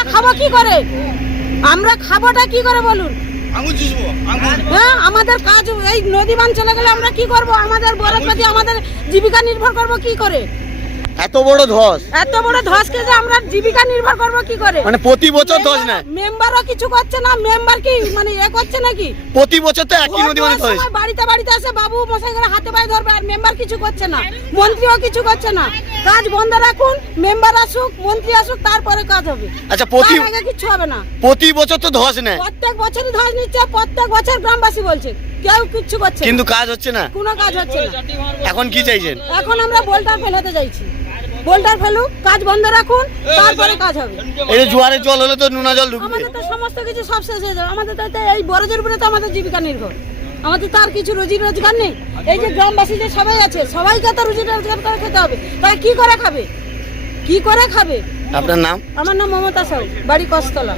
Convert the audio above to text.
আমরা খাবো কি করে? আমরা খাবোটা কি করে বলুন? হ্যাঁ, আমাদের কাজ এই নদী বান চলে গেলে আমরা কি করব? আমাদের বরফপাতি আমাদের জীবিকা নির্ভর করব কি করে? এত বড় ধস, এত বড় ধসকে যে আমরা জীবিকা নির্ভর করব কি করে? মানে প্রতি বছর ধস না, মেম্বারও কিছু করছে না। মেম্বার কি মানে এ করছে নাকি? প্রতি বছর তো একই নদী মানে ধস। বাড়িতে বাড়িতে আসে বাবু মশাই করে হাতে পায়ে ধরবে, আর মেম্বার কিছু করছে না, মন্ত্রীও কিছু করছে না। কাজ বন্ধ রাখুন, মেম্বার আসুক, মন্ত্রী আসুক, তারপরে কাজ হবে। আচ্ছা, তার আগে কিছু হবে না। প্রতি বছর তো ধস নেয়, প্রত্যেক বছরই ধস নিচ্ছে, প্রত্যেক বছর গ্রামবাসী বলছে, কেউ কিচ্ছু করছে না। কিন্তু কাজ হচ্ছে না। কোনো কাজ হচ্ছে না। এখন কি চাইছেন? এখন আমরা বোল্টার ফেলাতে চাইছি। বোল্টার ফেলুক, কাজ বন্ধ রাখুন, তারপরে কাজ হবে। এই যে জোয়ারের জল হলে তো নোনা জল ঢুকবে। আমাদের তো সমস্ত কিছু সব শেষ হয়ে যাবে। আমাদের তো এই বরজের উপরে তো আমাদের জীবিকা নির্ভর। আমাদের তো আর কিছু রুজি রোজগার নেই। এই যে গ্রামবাসী যে সবাই আছে, সবাইকে তো রুজি রোজগার করে খেতে হবে। তারা কি করে খাবে? কি করে খাবে? আপনার নাম? আমার নাম মমতা সাউ, বাড়ি কস্তলা।